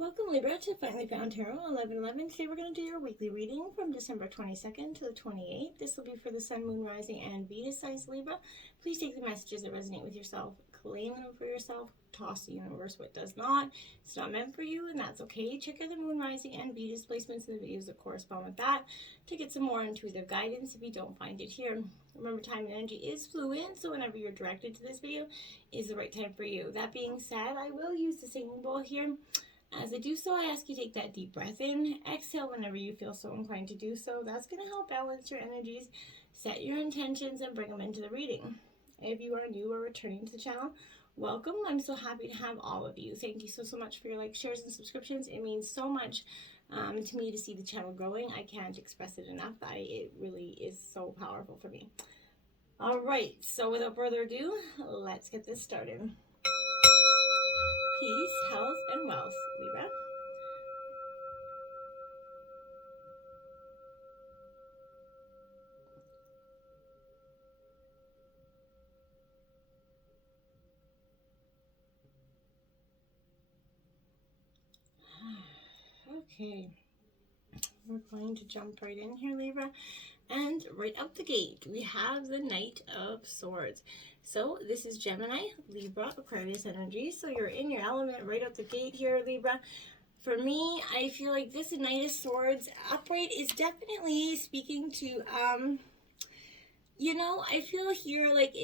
Welcome Libra to Finally Found Tarot 1111. Today we're going to do your weekly reading from December 22nd to the 28th. This will be for the Sun, Moon, Rising, and Venus signs Libra. Please take the messages that resonate with yourself, claim them for yourself, toss the universe what does not. It's not meant for you, and that's okay. Check out the Moon, Rising, and Venus placements in the videos that correspond with that to get some more intuitive guidance if you don't find it here. Remember, time and energy is fluid, so whenever you're directed to this video is the right time for you. That being said, I will use the singing bowl here. As I do so, I ask you to take that deep breath in. Exhale whenever you feel so inclined to do so. That's going to help balance your energies, set your intentions, and bring them into the reading. If you are new or returning to the channel, welcome. I'm so happy to have all of you. Thank you so much for your likes, shares, and subscriptions. It means so much to me to see the channel growing. I can't express it enough. It really is so powerful for me. All right, so without further ado, let's get this started. Peace, health, and wealth, Libra. Okay, we're going to jump right in here, Libra. And right out the gate, we have the Knight of Swords. So this is Gemini, Libra, Aquarius energy. So you're in your element right out the gate here, Libra. For me, I feel like this Knight of Swords upright is definitely speaking to, I feel here like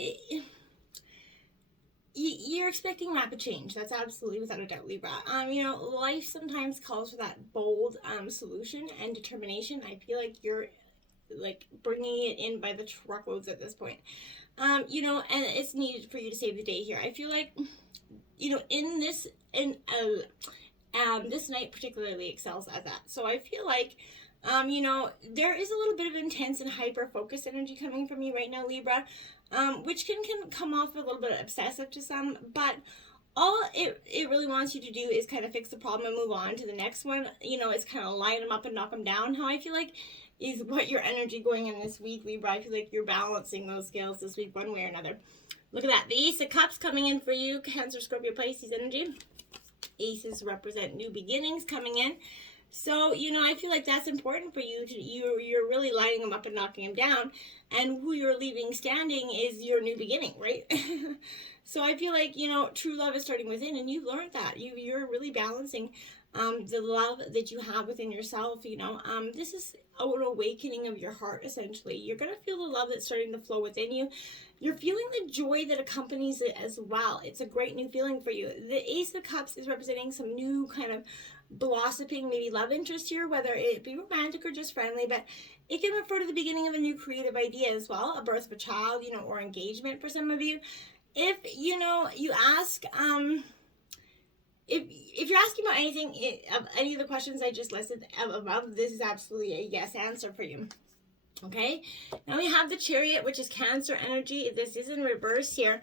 you're expecting rapid change. That's absolutely without a doubt, Libra. Life sometimes calls for that bold solution and determination. I feel like you're like bringing it in by the truckloads at this point. And it's needed for you to save the day here. I feel like, this night particularly excels at that. So I feel like, there is a little bit of intense and hyper-focused energy coming from you right now, Libra, which can come off a little bit obsessive to some, but all it really wants you to do is kind of fix the problem and move on to the next one. It's kind of line them up and knock them down. How I feel like is what your energy going in this week, Libra. I feel like you're balancing those scales this week one way or another. Look at that. The Ace of Cups coming in for you. Cancer, Scorpio, Pisces energy. Aces represent new beginnings coming in. So, I feel like that's important for you. You're really lining them up and knocking them down. And who you're leaving standing is your new beginning, right? So I feel like, true love is starting within, and you've learned that. You're really balancing the love that you have within yourself. This is an awakening of your heart, essentially. You're going to feel the love that's starting to flow within you. You're feeling the joy that accompanies it as well. It's a great new feeling for you. The Ace of Cups is representing some new kind of blossoming, maybe love interest here, whether it be romantic or just friendly, but it can refer to the beginning of a new creative idea as well, a birth of a child, or engagement for some of you. If, you ask, if you're asking about anything, any of the questions I just listed above, this is absolutely a yes answer for you. Okay, now we have the Chariot, which is Cancer energy. This is in reverse here.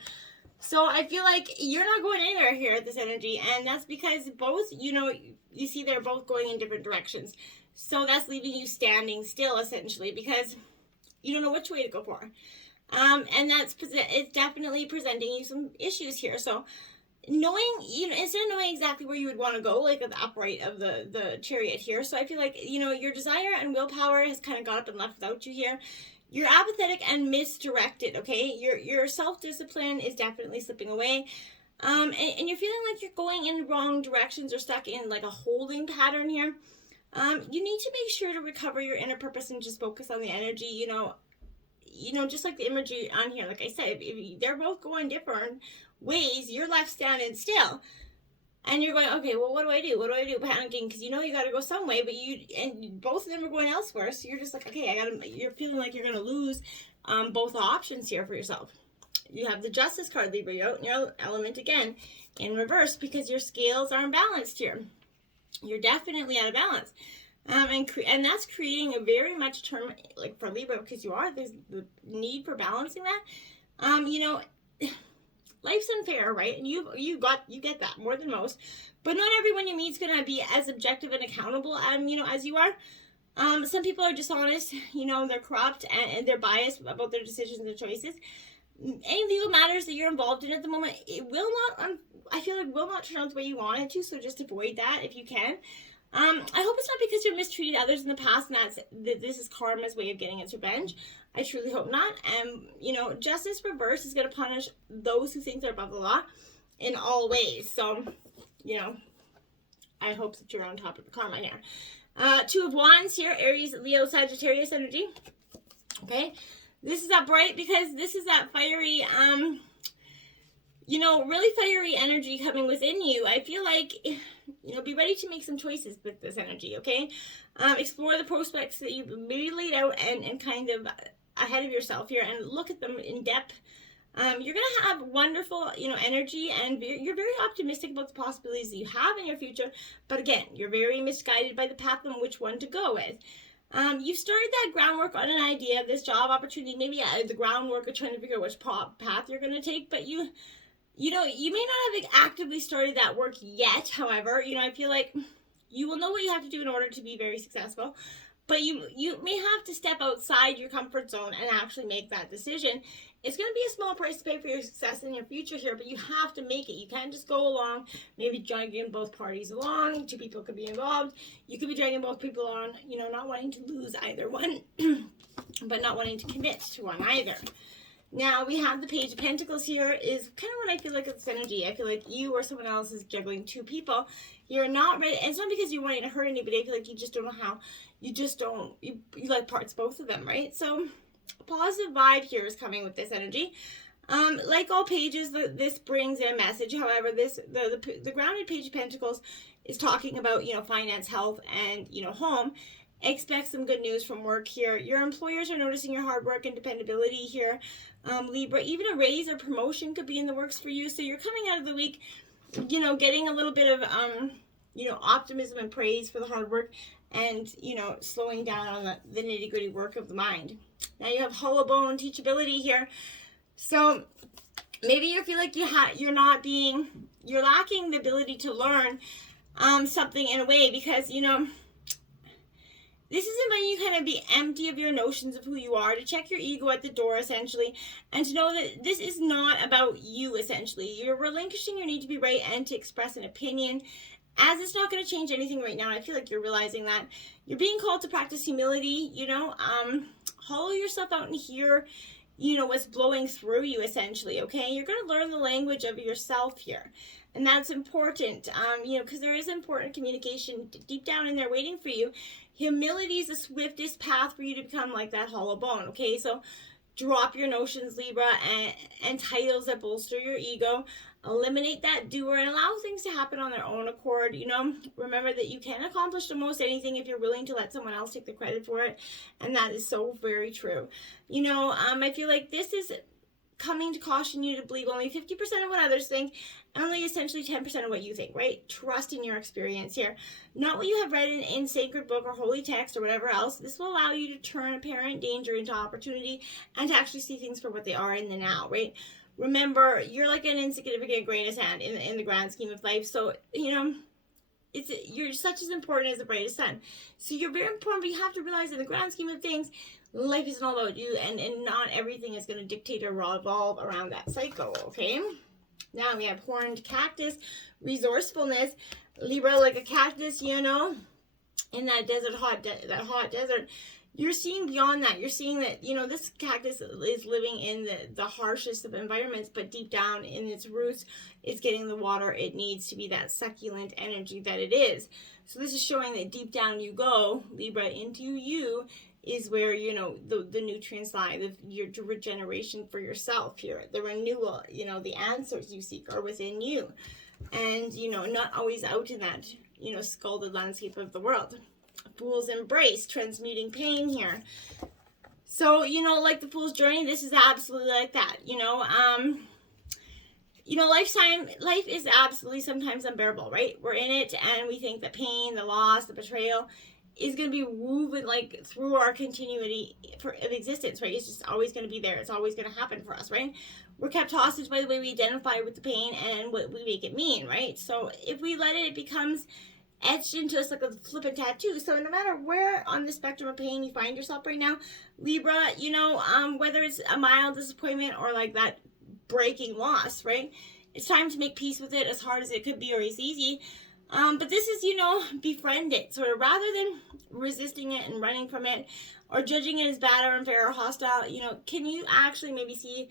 So I feel like you're not going anywhere here at this energy, and that's because both, you see they're both going in different directions. So that's leaving you standing still, essentially, because you don't know which way to go for. And it's definitely presenting you some issues here. So knowing, instead of knowing exactly where you would want to go, like at the upright of the Chariot here. So I feel like, your desire and willpower has kind of got up and left without you here. You're apathetic and misdirected, okay? Your self-discipline is definitely slipping away. And you're feeling like you're going in wrong directions or stuck in like a holding pattern here. You need to make sure to recover your inner purpose and just focus on the energy, just like the imagery on here. Like I said, if they're both going different ways, you're left standing still. And you're going, okay, well, what do I do? What do I do? Panicking, because you got to go some way, but and both of them are going elsewhere. So you're just like, okay, you're feeling like you're going to lose both options here for yourself. You have the Justice card, Libra. You're out in your element again in reverse because your scales are imbalanced here. You're definitely out of balance. And that's creating a very much term, like for Libra, because there's the need for balancing that. Life's unfair, right? And you get that more than most, but not everyone you meet is gonna be as objective and accountable, as you are. Some people are dishonest, they're corrupt and they're biased about their decisions and choices. any legal matters that you're involved in at the moment, it will not, I feel like will not turn out the way you want it to, so just avoid that if you can. I hope it's not because you've mistreated others in the past and that this is karma's way of getting its revenge. I truly hope not. You know, justice reverse is going to punish those who think they're above the law in all ways. So, you know, I hope that you're on top of the karma here. Two of Wands here, Aries, Leo, Sagittarius energy. Okay. This is that bright because this is that fiery, you know, really fiery energy coming within you. I feel like, you know, be ready to make some choices with this energy, okay? Explore the prospects that you've maybe laid out and kind of ahead of yourself here and look at them in depth. You're going to have wonderful, you know, energy, and you're very optimistic about the possibilities that you have in your future. But again, you're very misguided by the path on which one to go with. You've started that groundwork on an idea, this job opportunity, maybe the groundwork of trying to figure out which path you're going to take, but you know, you may not have actively started that work yet. However, you know, I feel like you will know what you have to do in order to be very successful, but you may have to step outside your comfort zone and actually make that decision. It's going to be a small price to pay for your success in your future here, but you have to make it. You can't just go along, maybe dragging both parties along. Two people could be involved. You could be dragging both people on, you know, not wanting to lose either one, but not wanting to commit to one either. Now, we have the Page of Pentacles here is kind of what I feel like it's energy. I feel like you or someone else is juggling two people. You're not ready. And it's not because you're wanting to hurt anybody. I feel like you just don't know how. You just don't, you like parts both of them, right? So, a positive vibe here is coming with this energy. Like all pages, this brings in a message. However, the grounded Page of Pentacles is talking about, you know, finance, health, and, you know, home. Expect some good news from work here. Your employers are noticing your hard work and dependability here. Libra, even a raise or promotion could be in the works for you. So you're coming out of the week, you know, getting a little bit of, you know, optimism and praise for the hard work and, you know, slowing down on the nitty gritty work of the mind. Now you have hollow bone teachability here. So maybe you feel like you're lacking the ability to learn something in a way because, you know, this is when you kind of be empty of your notions of who you are, to check your ego at the door, essentially, and to know that this is not about you, essentially. You're relinquishing your need to be right and to express an opinion, as it's not going to change anything right now. I feel like you're realizing that. You're being called to practice humility, you know, hollow yourself out and hear, you know, what's blowing through you, essentially, okay? You're going to learn the language of yourself here. And that's important, you know, because there is important communication deep down in there waiting for you. Humility is the swiftest path for you to become like that hollow bone, okay? So drop your notions, Libra, and titles that bolster your ego. Eliminate that doer and allow things to happen on their own accord. You know, remember that you can accomplish almost anything if you're willing to let someone else take the credit for it. And that is so very true. You know, I feel like this is coming to caution you to believe only 50% of what others think, and only essentially 10% of what you think, right? Trust in your experience here. Not what you have read in sacred book or holy text or whatever else. This will allow you to turn apparent danger into opportunity and to actually see things for what they are in the now, right? Remember, you're like an insignificant grain of sand in the grand scheme of life. So, you know, you're such as important as the brightest sun. So you're very important, but you have to realize in the grand scheme of things, life isn't all about you, and not everything is going to dictate or revolve around that cycle, okay? Now we have horned cactus, resourcefulness. Libra, like a cactus, you know, in that desert, hot desert. You're seeing beyond that. You're seeing that, you know, this cactus is living in the harshest of environments, but deep down in its roots, it's getting the water it needs to be that succulent energy that it is. So this is showing that deep down you go, Libra, into you is where, you know, the nutrients lie, your regeneration for yourself here, the renewal, you know, the answers you seek are within you. And, you know, not always out in that, you know, scalded landscape of the world. Fool's embrace, transmuting pain here. So, you know, like the Fool's journey, this is absolutely like that, you know. You know, life is absolutely sometimes unbearable, right? We're in it and we think that pain, the loss, the betrayal is going to be woven like through our continuity of existence, right? It's just always going to be there. It's always going to happen for us, right? We're kept hostage by the way we identify with the pain and what we make it mean, right? So if we let it, it becomes etched into us like a flippant tattoo. So no matter where on the spectrum of pain you find yourself right now, Libra, you know, whether it's a mild disappointment or like that breaking loss, right? It's time to make peace with it, as hard as it could be or as easy. But this is, you know, befriend it. So rather than resisting it and running from it or judging it as bad or unfair or hostile, you know, can you actually maybe see,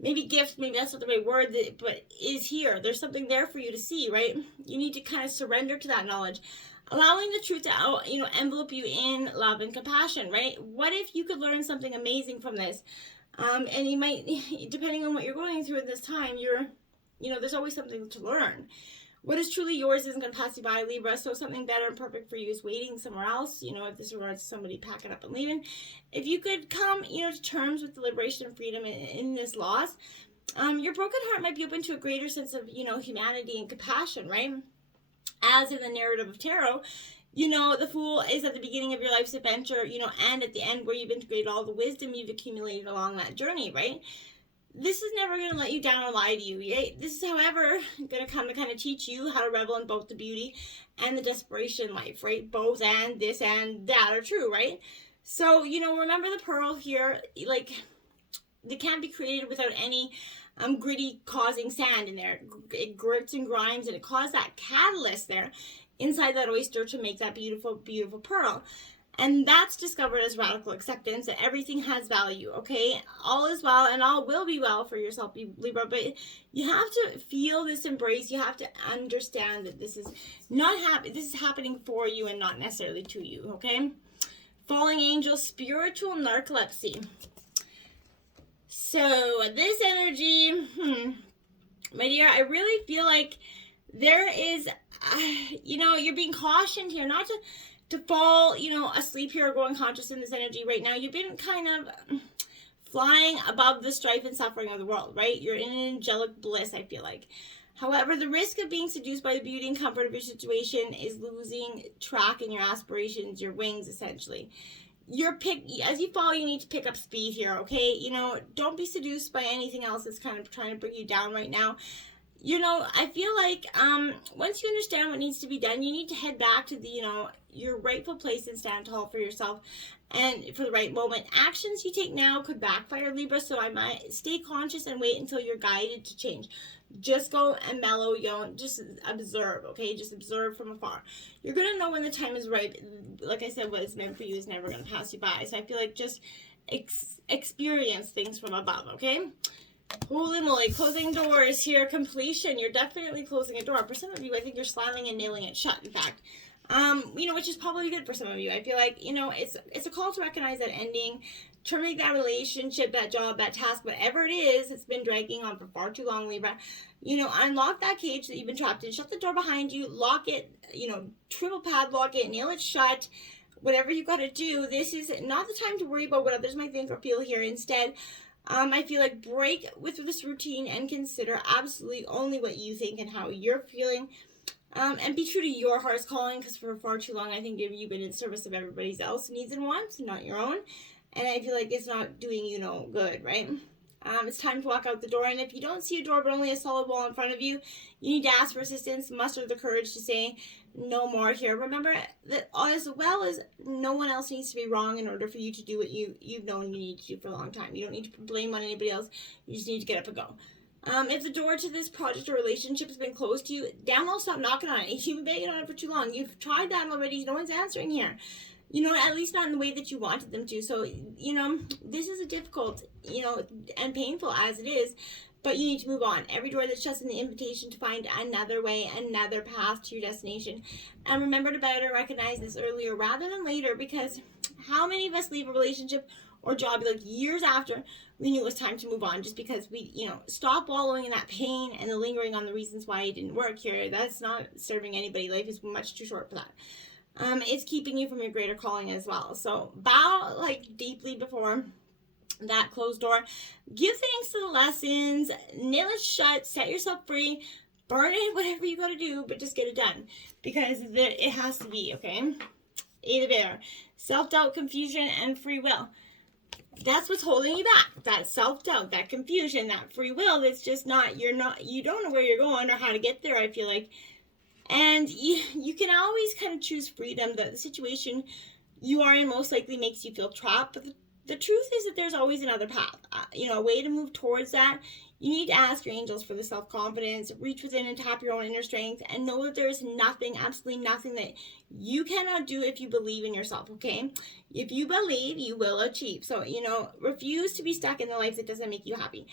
maybe gift, maybe that's not the right word, but is here. There's something there for you to see, right? You need to kind of surrender to that knowledge. Allowing the truth to, you know, envelope you in love and compassion, right? What if you could learn something amazing from this? And you might, depending on what you're going through at this time, you know, there's always something to learn. What is truly yours isn't going to pass you by, Libra, so something better and perfect for you is waiting somewhere else, you know, if this regards to somebody packing up and leaving. If you could come, you know, to terms with the liberation and freedom in this loss, your broken heart might be open to a greater sense of, you know, humanity and compassion, right? As in the narrative of tarot, you know, the Fool is at the beginning of your life's adventure, you know, and at the end where you've integrated all the wisdom you've accumulated along that journey, right? This is never going to let you down or lie to you. Right? This is, however, going to come to kind of teach you how to revel in both the beauty and the desperation in life, right? Both and this and that are true, right? So, you know, remember the pearl here, like, they can't be created without any gritty causing sand in there. It grits and grinds, and it caused that catalyst there inside that oyster to make that beautiful, beautiful pearl. And that's discovered as radical acceptance that everything has value, okay? All is well and all will be well for yourself, Libra. But you have to feel this embrace. You have to understand that this is not this is happening for you and not necessarily to you, okay? Falling angel, spiritual narcolepsy. So this energy, my dear, I really feel like there is, you know, you're being cautioned here not to fall, you know, asleep here or go unconscious in this energy right now. You've been kind of flying above the strife and suffering of the world, right? You're in an angelic bliss, I feel like. However, the risk of being seduced by the beauty and comfort of your situation is losing track in your aspirations, your wings, essentially. As you fall, you need to pick up speed here, okay? You know, don't be seduced by anything else that's kind of trying to bring you down right now. You know, I feel like once you understand what needs to be done, you need to head back to the, you know, your rightful place and stand tall for yourself and for the right moment. Actions you take now could backfire, Libra, so I might stay conscious and wait until you're guided to change. Just go and mellow, you know, just observe, okay? Just observe from afar. You're going to know when the time is right. Like I said, what is meant for you is never going to pass you by. So I feel like just experience things from above, okay? Holy moly, closing doors here, completion. You're definitely closing a door. For some of you, I think you're slamming and nailing it shut, in fact. You know, which is probably good for some of you. I feel like, you know, it's a call to recognize that ending, terminate that relationship, that job, that task, whatever it is, it's been dragging on for far too long, Libra. You know, unlock that cage that you've been trapped in, shut the door behind you, lock it, you know, triple padlock it, nail it shut, whatever you got to do. This is not the time to worry about what others might think or feel here. Instead, I feel like break with this routine and consider absolutely only what you think and how you're feeling. And be true to your heart's calling, because for far too long, I think you've been in service of everybody else's needs and wants, not your own. And I feel like it's not doing you no good, right? It's time to walk out the door. And if you don't see a door but only a solid wall in front of you, you need to ask for assistance, muster the courage to say no more here. Remember that as well as no one else needs to be wrong in order for you to do what you've known you need to do for a long time. You don't need to blame on anybody else. You just need to get up and go. If the door to this project or relationship has been closed to you, damn well stop knocking on it. You've been banging on it for too long. You've tried that already. No one's answering here. You know, at least not in the way that you wanted them to. So, you know, this is a difficult, you know, and painful as it is, but you need to move on. Every door that shuts an invitation to find another way, another path to your destination. And remember to better recognize this earlier rather than later, because how many of us leave a relationship or job like years after we knew it was time to move on, just because we, you know, stop wallowing in that pain and the lingering on the reasons why it didn't work here. That's not serving anybody. Life is much too short for that. It's keeping you from your greater calling as well. So bow like deeply before that closed door. Give thanks to the lessons. Nail it shut. Set yourself free. Burn it, whatever you got to do, but just get it done, because it has to be, okay? A the bear. Self-doubt, confusion, and free will. That's what's holding you back. That self-doubt, that confusion, that free will. That's just not, you don't know where you're going or how to get there, I feel like. And you can always kind of choose freedom. The situation you are in most likely makes you feel trapped, but the truth is that there's always another path, a way to move towards that. You need to ask your angels for the self-confidence, reach within and tap your own inner strength, and know that there is nothing, absolutely nothing that you cannot do if you believe in yourself, okay? If you believe, you will achieve. So, refuse to be stuck in the life that doesn't make you happy.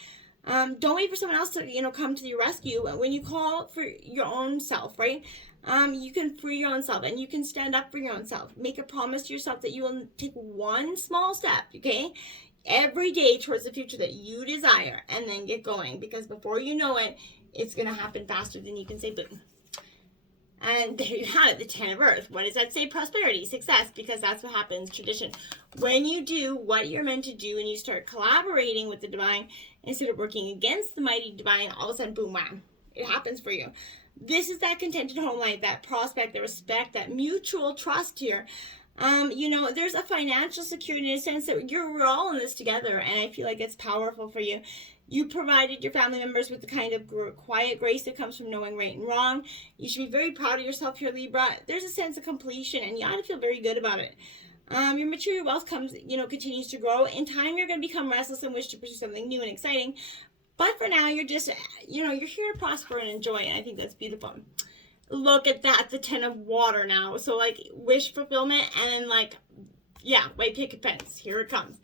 Don't wait for someone else to, come to your rescue. When you call for your own self, right? You can free your own self, and you can stand up for your own self. Make a promise to yourself that you will take one small step, okay? Every day towards the future that you desire, and then get going, because before you know it, it's going to happen faster than you can say boom. And there you have it, the 10 of Earth. What does that say? Prosperity, success, because that's what happens, tradition. When you do what you're meant to do and you start collaborating with the divine instead of working against the mighty divine, all of a sudden, boom, wham, it happens for you. This is that contented home life, that prospect, that respect, that mutual trust here. There's a financial security in a sense that we're all in this together, and I feel like it's powerful for you. You provided your family members with the kind of quiet grace that comes from knowing right and wrong. You should be very proud of yourself here, Libra. There's a sense of completion, and you ought to feel very good about it. Your material wealth continues to grow. In time, you're going to become restless and wish to pursue something new and exciting. But for now, you're just, you're here to prosper and enjoy, and I think that's beautiful. Look at that, the 10 of water now. So, wish fulfillment, and white picket fence. Here it comes.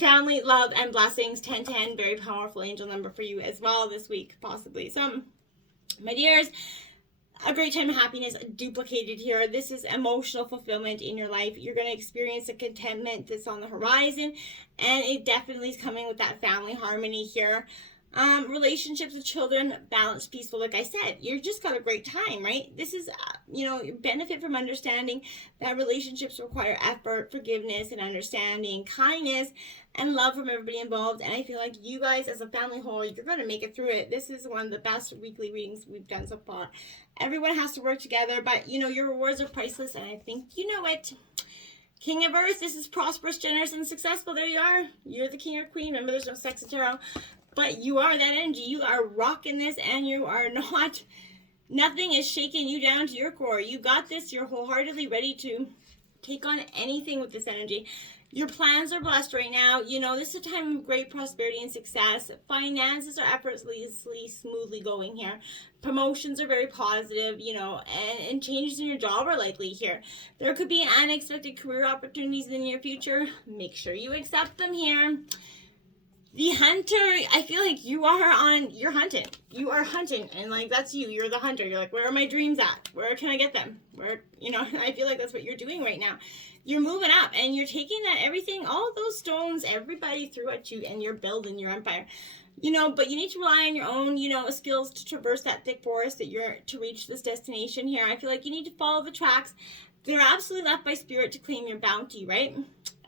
Family, love, and blessings. 1010, very powerful angel number for you as well this week, possibly. So, my dears, a great time of happiness duplicated here. This is emotional fulfillment in your life. You're going to experience a contentment that's on the horizon, and it definitely is coming with that family harmony here. Relationships with children, balanced, peaceful. Like I said, you've just got a great time, right? This is, you benefit from understanding that relationships require effort, forgiveness, and understanding, kindness, and love from everybody involved. And I feel like you guys as a family whole, you're going to make it through it. This is one of the best weekly readings we've done so far. Everyone has to work together, but, your rewards are priceless, and I think you know it. King of Earth, this is prosperous, generous, and successful. There you are. You're the king or queen. Remember, there's no sex in tarot. But you are that energy. You are rocking this, and you are not, nothing is shaking you down to your core. You got this. You're wholeheartedly ready to take on anything with this energy. Your plans are blessed right now. This is a time of great prosperity and success. Finances are effortlessly, smoothly going here. Promotions are very positive, and changes in your job are likely here. There could be unexpected career opportunities in the near future. Make sure you accept them here. The hunter, I feel like you're hunting. You are hunting, and that's you. You're the hunter. You're like, where are my dreams at? Where can I get them? I feel like that's what you're doing right now. You're moving up, and you're taking everything, all those stones everybody threw at you, and you're building your empire. But you need to rely on your own, skills to traverse that thick forest to reach this destination here. I feel like you need to follow the tracks that are absolutely left by spirit to claim your bounty, right?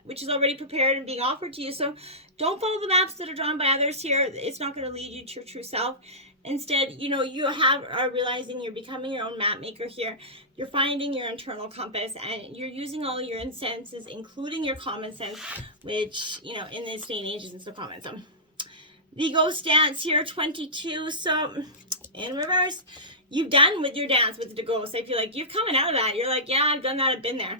Which is already prepared and being offered to you. So don't follow the maps that are drawn by others here. It's not going to lead you to your true self. Instead, you are realizing you're becoming your own map maker here. You're finding your internal compass, and you're using all your senses, including your common sense, which, in this day and age isn't so common. So the ghost dance here, 22. So in reverse, you've done with your dance with the ghost. I feel like you're coming out of that. You're like, yeah, I've done that. I've been there.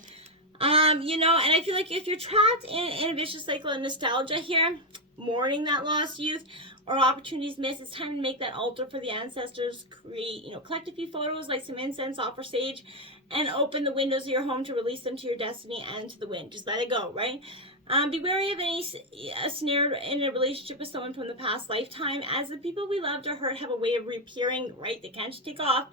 And I feel like if you're trapped in a vicious cycle of nostalgia here, mourning that lost youth or opportunities missed, it's time to make that altar for the ancestors. Create, collect a few photos, light some incense, offer sage, and open the windows of your home to release them to your destiny and to the wind. Just let it go, right? Be wary of any snare in a relationship with someone from the past lifetime, as the people we loved or hurt have a way of reappearing, right? They can't just take off.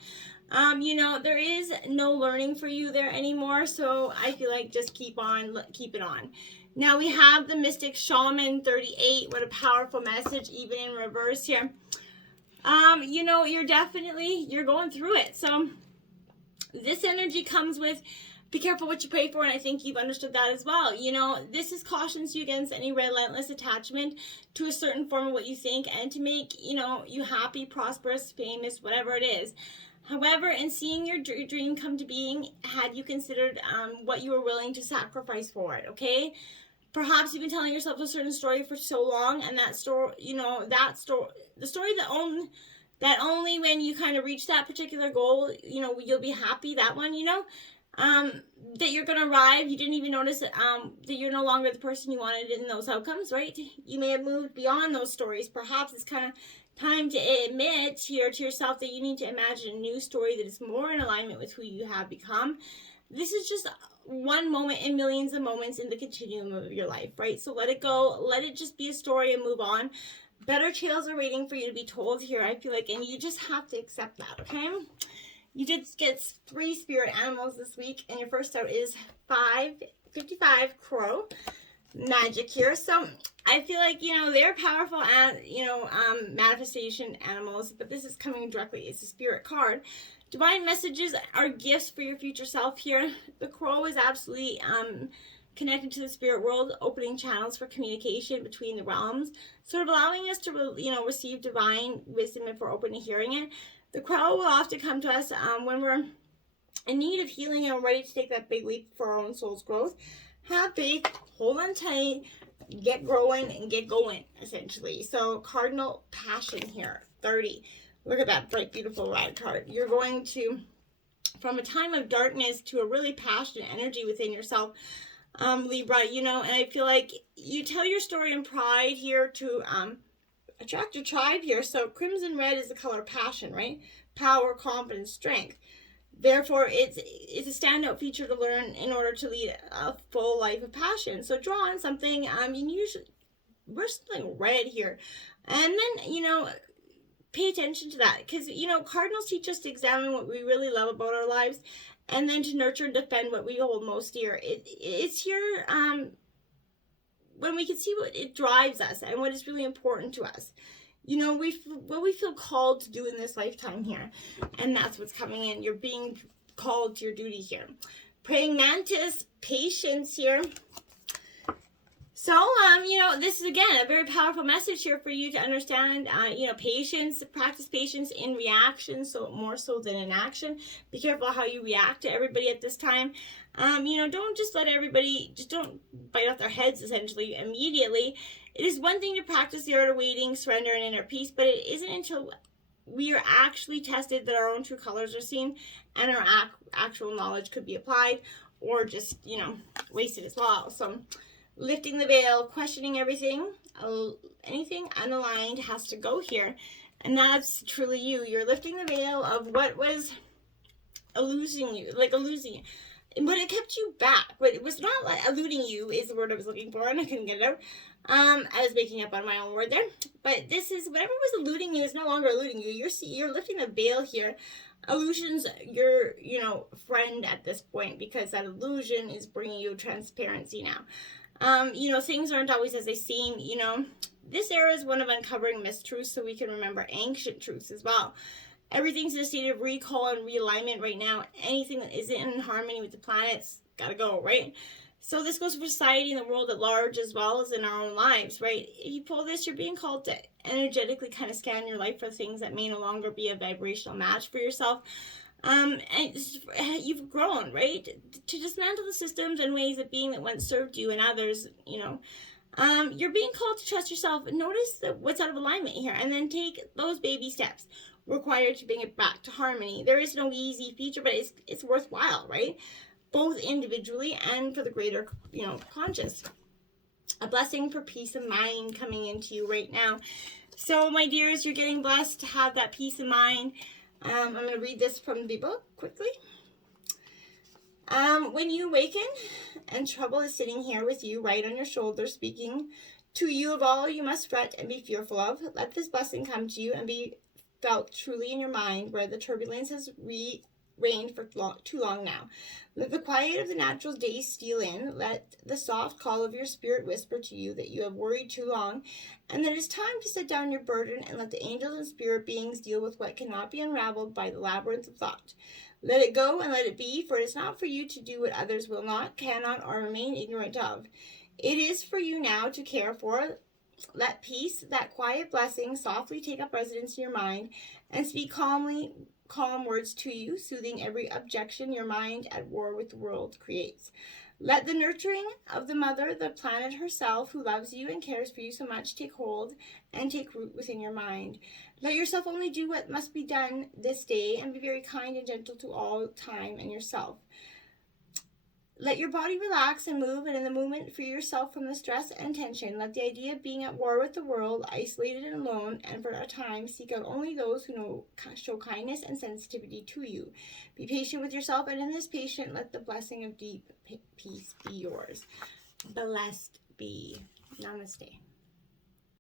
There is no learning for you there anymore, so I feel like just keep it on. Now we have the Mystic Shaman 38. What a powerful message, even in reverse here. You're going through it. So this energy comes with, be careful what you pray for, and I think you've understood that as well. This is cautions you against any relentless attachment to a certain form of what you think, and to make, you happy, prosperous, famous, whatever it is. However, in seeing your dream come to being, had you considered what you were willing to sacrifice for it, okay? Perhaps you've been telling yourself a certain story for so long, and that story, the story that that only when you kind of reach that particular goal, you know, you'll be happy, that one, you know, that you're going to arrive. You didn't even notice that you're no longer the person you wanted in those outcomes, right? You may have moved beyond those stories. Perhaps it's kind of time to admit here to yourself that you need to imagine a new story that is more in alignment with who you have become. This is just one moment in millions of moments in the continuum of your life, right? So let it go. Let it just be a story and move on. Better tales are waiting for you to be told here, I feel like, and you just have to accept that, okay? You did get 3 spirit animals this week, and your first out is 55 Crow Magic here. So I feel like, you know, they're powerful and, you know, manifestation animals, but this is coming directly. It's a spirit card. Divine messages are gifts for your future self here. The crow is absolutely connected to the spirit world, opening channels for communication between the realms, sort of allowing us to, you know, receive divine wisdom if we're open to hearing it. The crow will often come to us when we're in need of healing and ready to take that big leap for our own soul's growth. Have faith, hold on tight, get growing, and get going, essentially. So, Cardinal Passion here, 30. Look at that bright, beautiful red card. You're going to, from a time of darkness to a really passionate energy within yourself, Libra, you know, and I feel like you tell your story in pride here to attract your tribe here. So crimson red is the color passion, right? Power, confidence, strength. Therefore, it's a standout feature to learn in order to lead a full life of passion. So draw on something. You usually wear something red here, and then, you know, pay attention to that, because, you know, cardinals teach us to examine what we really love about our lives, and then to nurture and defend what we hold most dear. It's here when we can see what it drives us and what is really important to us. You know, what we feel called to do in this lifetime here. And that's what's coming in. You're being called to your duty here. Praying mantis, patience here. So, you know, this is, again, a very powerful message here for you to understand, you know, patience, practice patience in reaction, so more so than in action. Be careful how you react to everybody at this time. You know, don't just let everybody, just don't bite off their heads, essentially, immediately. It is one thing to practice the art of waiting, surrender, and inner peace, but it isn't until we are actually tested that our own true colors are seen and our actual knowledge could be applied, or just, you know, wasted as well. So, lifting the veil, questioning everything, anything unaligned has to go here. And that's truly you. You're lifting the veil of what was eluding you, but it kept you back. But it was not like eluding you is the word I was looking for, and I couldn't get it out. I was making up on my own word there. But this is, whatever was eluding you is no longer eluding you. You're lifting the veil here. Illusion's your, you know, friend at this point, because that illusion is bringing you transparency now. You know, things aren't always as they seem. You know, this era is one of uncovering mistruths so we can remember ancient truths as well. Everything's in a state of recall and realignment right now. Anything that isn't in harmony with the planets gotta go, right? So this goes for society and the world at large, as well as in our own lives, right? If you pull this, you're being called to energetically kind of scan your life for things that may no longer be a vibrational match for yourself. And you've grown, right? To dismantle the systems and ways of being that once served you and others, you know. You're being called to trust yourself and notice what's out of alignment here, and then take those baby steps required to bring it back to harmony. There is no easy feature, but it's worthwhile, right? Both individually and for the greater, you know, conscious. A blessing for peace of mind coming into you right now. So, my dears, you're getting blessed to have that peace of mind. I'm going to read this from the book quickly. When you awaken and trouble is sitting here with you right on your shoulder, speaking to you of all you must fret and be fearful of, let this blessing come to you and be felt truly in your mind, where the turbulence has reigned for too long now. Let the quiet of the natural day steal in. Let the soft call of your spirit whisper to you that you have worried too long, and that it is time to set down your burden and let the angels and spirit beings deal with what cannot be unraveled by the labyrinth of thought. Let it go and let it be, for it is not for you to do what others will not, cannot, or remain ignorant of. It is for you now to care for. Let peace, that quiet blessing, softly take up residence in your mind, and speak calm words to you, soothing every objection your mind at war with the world creates. Let the nurturing of the mother, the planet herself, who loves you and cares for you so much, take hold and take root within your mind. Let yourself only do what must be done this day, and be very kind and gentle to all time and yourself. Let your body relax and move, and in the moment free yourself from the stress and tension. Let the idea of being at war with the world, isolated and alone, and for a time seek out only those who show kindness and sensitivity to you. Be patient with yourself, and in this patience, let the blessing of deep peace be yours. Blessed be. Namaste.